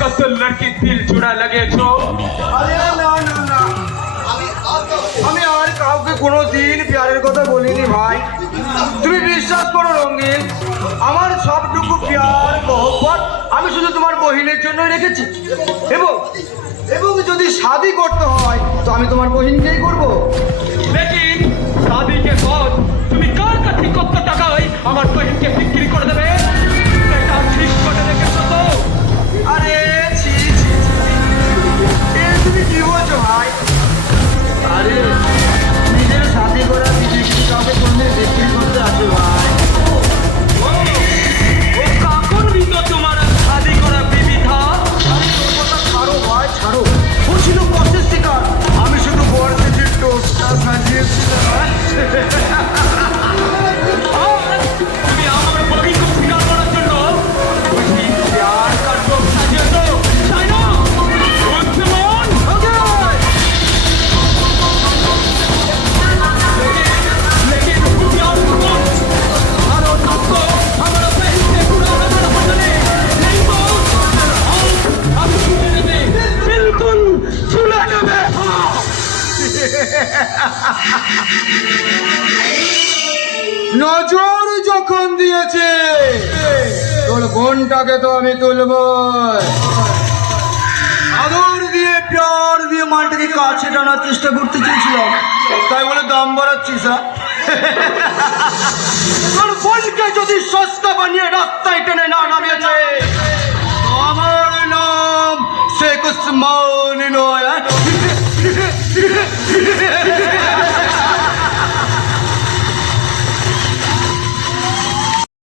कस लड़की दिल चुरा लगे छो আরে না না না, আমি আর কাউকে কোনোদিন প্যারের কথা বলিনি ভাই। তুমি বিশ্বাস করো রঙিন, আমার সবটুকু প্যার মোহব্বত আমি শুধু তোমার বহিনের জন্য রেখেছি। এবং এবং যদি শাদি করতে হয় তো আমি তোমার বহিনকেই করবো। लेकिन शादी के बाद তুমি কার কাছে কত টাকায় আমার বহিনকে বিক্রি করে দেবে সেটা ঠিক করে রেখেছো তো? আরে ছি ছি ছি, এ তুমি কি বলছো ভাই? আরে নিজের শাদি করা বিদেশি কাউকে কোনদিন বিক্রি করতে আসে ভাই? वो काकुर भी तो तुम्हारा शादी करा बीवी था। আরে তোর কথা ছাড়ো ভাই ছাড়ো, ও ছিল বসের শিকার, আমি শুধু বর্ষের টোস্টটা সাজিয়েছিলাম। আর তুমি আমার বহিনকে স্বীকার করার জন্য বুঝি প্যার কার চোখ সাজিয়েছো, তাই না? বুদ্ধিমান। लेकिन प्यार कौन? और आपको हमारा बहन से पूरा रगड़ बदले नहीं तो हम छूने दे बिल्कुल छूने दे। নজর যখন দিয়েছে তোর বোনটাকে তো আমি তুলবো। আদর দিয়ে প্যার দিয়ে মালটাকে কাছে টানার চেষ্টা করতে চেয়েছিলাম, তাই বলে দাম বাড়াচ্ছিস? তোর বোনকে যদি সস্তা বানিয়ে রাস্তায় টেনে না নামিয়েছে তো আমার নাম শেখ উসমান।